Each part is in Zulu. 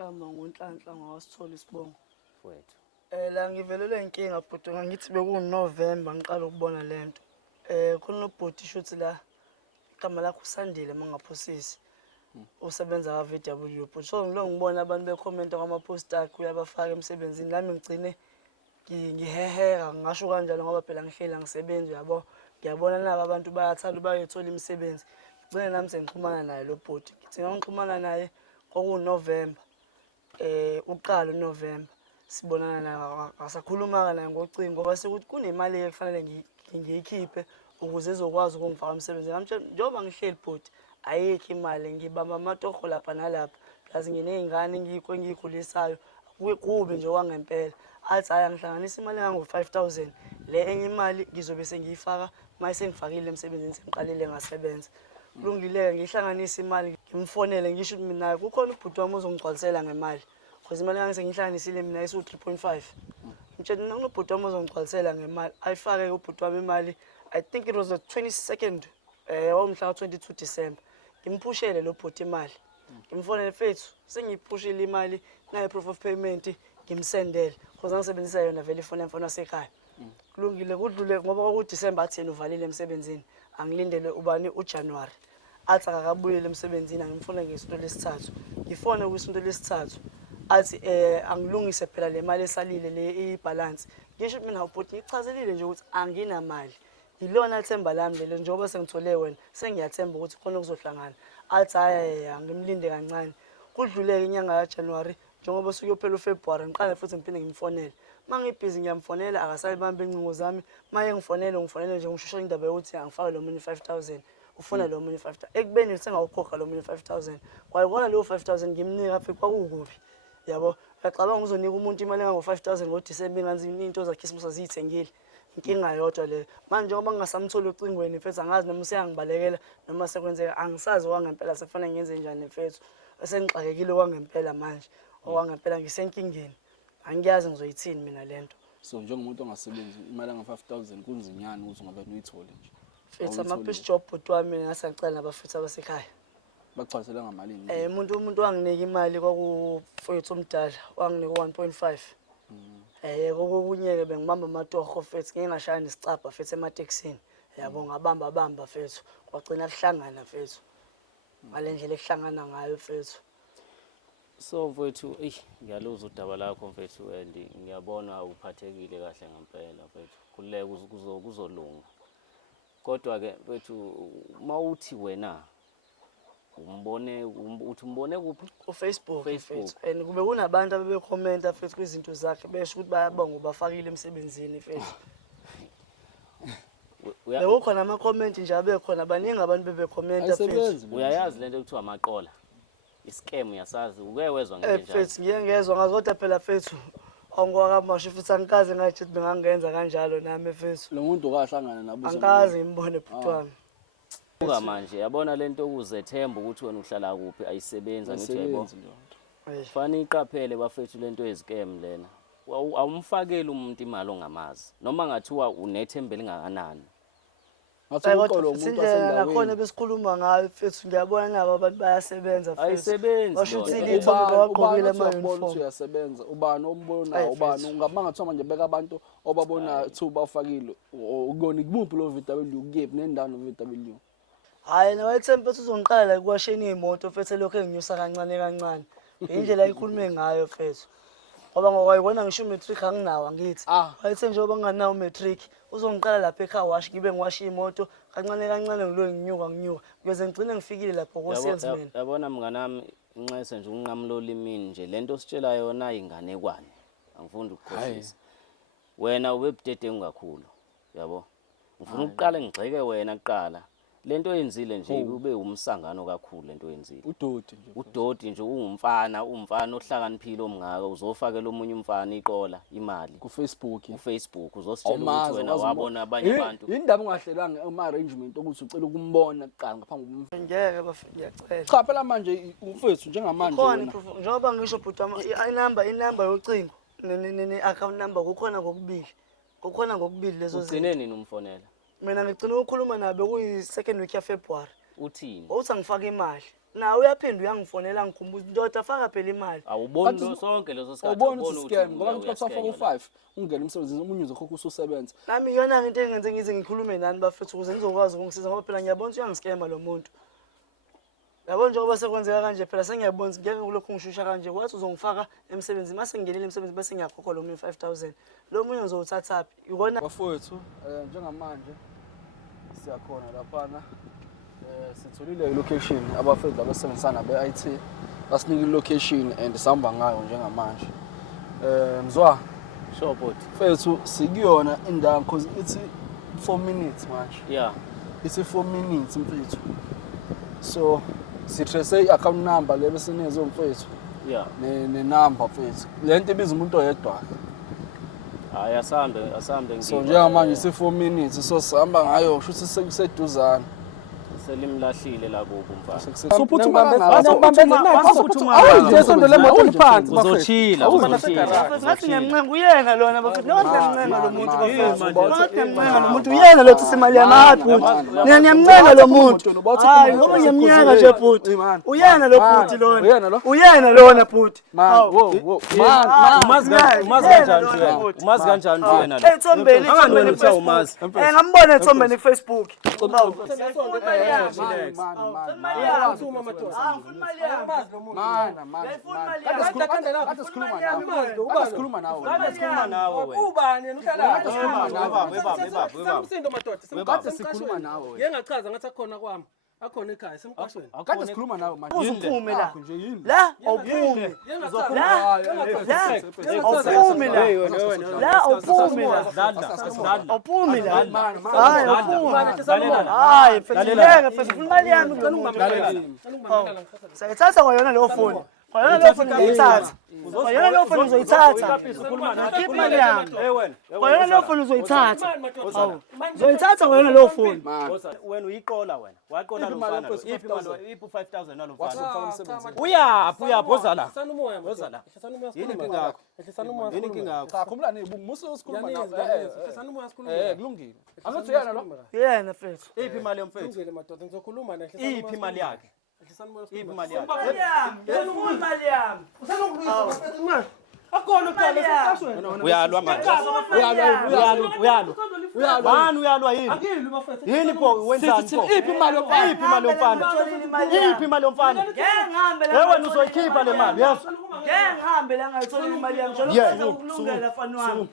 igama ngoNhlanhla ngawasithola isibongo. Mfowethu. La ngivelelwe inkinga bhuti ngithi bekuNovember ngiqala ukubona lento. Khona nobhuti shuthi la igama lakho uSandile mangaphosisi. Usebenza ka-VW but so ngilo ngibona abantu bekhomenta kwama-post akhe uyabafaka emsebenzini nami ngigcine ngiheheka ngisho kanjalo ngoba phela ngihlela ngisebenza yabo. Ngiyabona nabo abantu bayathanda bayethola imisebenzi. Ngcine nami sengixhumana naye lo bhuti. Ngithi ngixhumana naye kwakuNovember. Uqala uNovember sibonana naye asakhuluma naye ngocingo base ukuthi kunemali ekufanele ngiyikhiphe ukuze ezokwazi ukungifaka emsebenzini. Ngamtshela njengoba ngihleli bhuti ayikho imali ngibamba amatoho lapha nalapha plus nginey'ngane engiyikhulisayo kubi nje kwangempela. Athi hhayi angihlanganisa imali engango-5,000 le enye imali ngizobe sengiyifaka uma sengifakile emsebenzini sengiqalile ngasebenza. Kulungile-ke ngiyihlanganisa imali ngimfonele ngisho ukuthi mina kukhona ubhuti wami ozongigcwalisela ngemali because imali engangisengiyihlanganisile mina isu-3.5. Ngitshela nginobhuti wami ozongigcwalisela ngemali ayifake ubhuti wami imali. I think it was the 22nd womhla ka-22 December. Ngimphushele lo bhuti imali. Ngimfonele mfethu sengiyiphushile imali nayo proof of payment ngimsendele because angisebenzisa yona vele ifoni yami wasekhaya. Kulungile kudlule ngoba kwakuDisemba athi yena uvalile emsebenzini angilindele ubani uJanuary. Athi akakabuyele emsebenzini angimfone ngesonto lesithathu. Ngifone kwisonto lesithathu athi angilungise phela le mali esalile le ibalance. Ngisho mina ubhuti ngichazelile nje ukuthi anginamali. Yilona ithemba lami lelo njengoba sengithole wena sengiyathemba ukuthi khona kuzohlangana. Athi hayi angimlinde kancane. Kudluleke inyanga kaJanuary njengoba sekuyophela uFebruary ngiqale futhi ngiphinde ngimfonele. Mangibhizi ngiyamfonela akasayibambe incingo zami. Maye ngifonele nje ngishosha indaba yokuthi angifake lo munye 5,000. Ufuna lo munye 5,000. Ekubeni sengawukhokha lo munye 5,000. Kwayibona lo 5,000 ngimnika futhi kwakukubi. Yabo ngiyacabanga uzonika umuntu imali engango-5,000 ngoDisemba enganzini into zaKhisimusi aziyithengile. Inkinga yodwa le manje njengoba ngingasamtholi ocingweni mfethu angazi noma useyangibalekela noma sekwenzeka angisazi kwangempela sekufanele ngenze njani mfethu. Sengixakekile kwangempela manje okwangempela ngisenkingeni angiyazi ngizoyithini mina lento. So njengomuntu ongasebenzi imali enga-5,000 kunzinyana ukuthi ngabe uyithole nje mfethu ama-piece job bhuti wami ngasacela nabafethu abasekhaya bagcwalisela ngamalini. Umuntu wanginika imali kwakufethu omdala wanginika 1.5. Kokunye-ke bengibamba amatoho fethu ngingashaya nesicabha fethu ematekisini. Yabo ngabamba fethu kwagcina kuhlangana fethu ngale ndlela ekuhlangana ngayo fethu. So mfowethu ngiyaluzwa udaba lakho mfethu and ngiyabona uphathekile kahle ngempela mfethu. Khululeka kuzolunga. Kodwa-ke mfethu mawuthi wena umbone kuphi? Facebook mfethu. And kube kunabantu abebekhomenta fethu kwizinto zakhe besho ukuthi bayabonga ubafakile emsebenzini fethu. Bekukhona ama-comment nje abekhona baningi abantu bebekhomenta fethu. Uyayazi lento ekuthiwa amaqola? Iscam uyasazi uke wezwa ngento njalo? Fethu ngike ngezwa ngazoda phela fethu ongwakamasho futhi angikaze ngathi bengangenza kanjalo nami fethu. Lo muntu okahlangana nabo angikaze ngimbone bhuti wami. Buka manje yabona lento ukuzethemba ukuthi wena uhlala kuphi ayisebenza ngithi yebo. Fanele iqaphele bafethu lento yezicam lena. Awumfakeli umuntu imali ongamazi noma ngathiwa unethemba elingakanani. Ngathi uqolo umuntu wasendaweni nakhona besikhuluma ngayo fethu ngiyabona nabo abantu bayasebenza fethu. Ayisebenzi. Basho ukuthi litho bawagqokile ama-uniform. Uyasebenza ubani ombona ubani ungabanga kuthiwa manje beka abantu obabona thuba ufakile ukubona ikuphi lo VW kuyephi nendawo no VW. Hayi nawayethemba futhi uzongiqala la kuwasheni iy'moto fethu lokho enginyusa kancane kancane. Indlela ayikhulume ngayo fethu. Ngoba ngokwayibona ngisho umatric anginawo angithi. Wayethe njengoba nginganawo umatric uzongiqala lapha ekhaya wash ngibe ngiwasha imoto kancane kancane ngilo nginyuka ukuze ngigcine ngifikile lapho ko-salesman. Yabona mnganami inxese nje unqamulo olimini nje lento ositshela yona inganekwane angifuni ukukhohlisa. Wena ubebudedengu kakhulu yabo. Ngifuna ukuqala ngigxeke wena kuqala. Lento oyenzile nje ube umsangano kakhulu lento oyenzile. Udoti nje umfana ohlakaniphile omngaka uzofakela omunye umfana iqola imali ku-Facebook uzositshela ukuthi wena wabona abanye abantu. Indaba ungahlelanga ama-arrangement ukuthi ucela ukumbona kuqala ngaphambi kokuthi ngeke bafike ngiyacela. Cha phela manje umfethu njengamanje wena. Njengoba ngisho bhuti inamba yocingo ne-account number kukhona kokubili lezo zinto. Ugcine nini umfonela? Mina ngigcina ukukhuluma nabe kuyi-2nd week ya February. Uthini? Uthi angifake imali. Na uyaphinda uyangifonela ngikhumbuza ndoda faka phela imali. Awuboni lo sonke leso sikhathi. Awubona ukuthi scam ngoba ngithi kwafaka u5 ungena emsebenzini omunye uzokhokha ususebenza. Nami iyona into engenze ngize ngikhulume nani bafethu ukuze nizokwazi ukungisiza ngoba phela ngiyabona ukuthi uyangiskema lo muntu. Yabona njengoba sekwenzeka kanje phela sengiyabona ngeke kulokhu ngishusha kanje kwathi uzongifaka emsebenzini mase ngingenile emsebenzini bese ngiyakhokha lo munye 5000. Lo munye ngizowuthatha phi? Ikona Bafowethu njengamanje siyakhona laphana sitholile ilocation abafethu abasebenzisana be-IT basinika ilocation and sihamba ngayo njengamanje. Mzwa Sure body. fethu sikuyona indawo because it's 4 minutes manje. Yeah. It's 4 minutes mfethu. So sitrace i-account number le bese nezo mfethu. Yeah. Ne number mfethu. Lento ibiza umuntu oyedwa. Hayi asambe So njengamanje isi 4 minutes so sihamba ngayo kusho ukuthi sekuseduzana. selimlahlile la kubo mfana. Suphuthuma Uzochila ngathi ngiyamncenga uyena lona bafethu ngiyamncenga lo muntu ngiyamncenga lo muntu uyena lo uthi imali yamaphi ngiyamncenga lo muntu hayi ngoba ngiyamnyaka nje bhuti uyena lo bhuti lona uyena lona bhuti umazi kanjani uyena lo Ethombeni ngambona Ethombeni ku Facebook Ngiyengachaza ngathi akhona kwami akhona ekhaya semqashweni akade sikhuluma nawe manje uzuphume la la awuphume la awuphume la la awuphume la awuphume la hayi awuphume hayi fethu fethu imali yami ngicela ungibambele sayithatha kwayona leyo phone kwayona leyo phone uzoyithatha kwayona leyo phone uzoyithatha khipha imali yami kwayona leyo phone uzoyithatha uzoyithatha kwayona leyo phone wena uyiqola wena waqola lo mfana iphi 5000 nalo mfana uyaphi oza la oza la yini inkinga yakho yini inkinga yakho cha khumula muso usikhuluma nawe kulungile angathi uyena lo yena fethu iphi imali yomfethu ngizele madoda ngizokhuluma nahle iphi imali yakhe iphi imali yakhe imali yami akhona uqala semqashweni uyalwa manje uyalwa bani uyalwa yini akili bafethu yini pho wenzani pho iphi imali yomfana iphi imali yomfana iphi imali yomfana ngeke ngihambe la wena uzoyikhipha le mali yeso ngeke ngihambe la ngayithola imali yami njalo kwenza ukulungela fana wami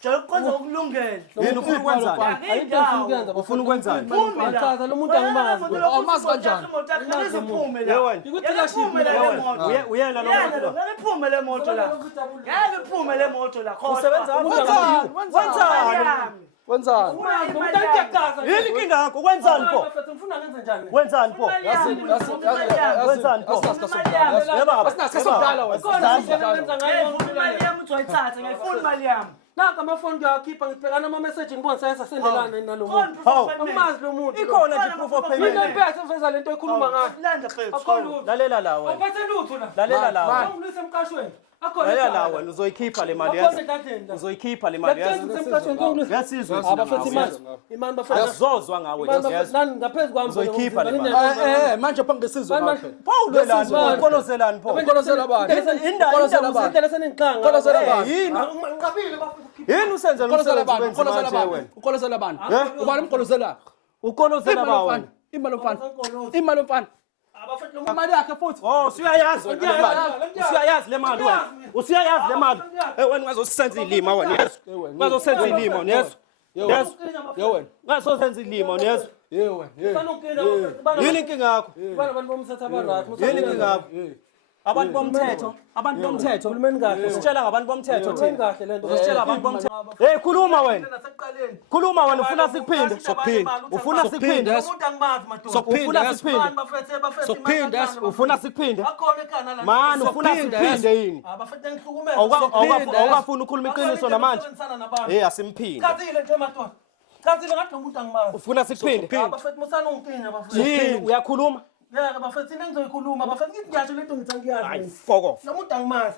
njalo kwenza ukulungela yini ufuna ukwenzani ufuna ukwenzani achaza lo muntu angimazi amazi kanjani ngiziphume la uyena lo muntu ngeke iphume le moto la ngeke iphume le moto la usebenza wenzani yini inkinga yakho wenzani pho wenzani pho wenzani pho imali yami uzoyithatha ngiyifuna imali yami naka amafoni ngiyakhipha ngibhekana ama-message ngibona sayensasendelana nalo muntu angimazi lo muntu ikhona nje proof of payment mina impethe mfeza lento ekhuluma ngayo landa fethu akho lutho lalela la wena aphethe lutho la lalela la wena ungilise emqashweni akhona lalela la wena uzoyikhipha le mali yazo uzoyikhipha le mali yazo yasizwe abafethu imani bafethu azozwa ngawe yazo nani ngaphezu kwami uzoyikhipha le mali manje phambi ngesizwe ngaphe Paul lelani ukolozelani pho ukolosela bani ukolosela bani yini ngabile bafethu yini usenza lo ukolosela msebenzi bani wenza manje wena ukolosela bani ubani umkolosela ukolosela ba wena imali yomfana imali yakhe futhi oh usuyayazi usuyayazi le mali wena usuyayazi le mali wena ngazosenza ilima wena yeso ngazosenza ilima wena yeso yeso yewena ngazosenza ilima wena yeso yini inkinga yakho yini inkinga yakho abantu bomthetho usitshela ngabantu bomthetho thina usitshela abantu bomthetho khuluma wena khuluma wena ufuna sikuphinde ufuna sikuphinde ufuna sikuphinde man ufuna sikuphinde yini awukafuna ukhuluma iqiniso namanje asimphinde Kazile ngathi umuntu angimazi. Ufuna sikuphinde? Bafethu musana unkinga bafethu. Yini uyakhuluma? Yeah bafethu into engizoyikhuluma bafethu ngithi ngiyasho lento ngithi angiyazi. Hayi foko. Lo muntu angimazi.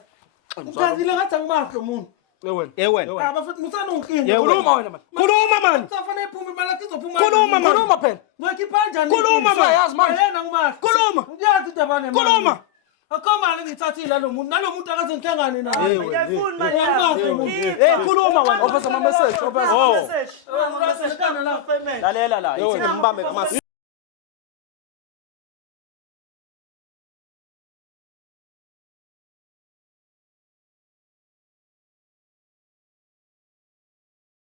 Ukazile ngathi angimazi lo muntu. wena. Abafethu musanonkinga. Khuluma wena man. Khuluma man. Kusafanele iphume imali yakho izophuma. Khuluma man. Khuluma phela. Ngikhipha kanjani? Khuluma man. Yazi manje. Yena ngumazi. Khuluma. Ngiyazi indaba nemali. Khuluma. Akomali ngithathile nalomuntu akazenhlangane naye. Ngiyafuna manje. Khuluma wena. Officer ama message, officer. Lalela la, ithi ngimbambe ngamasi.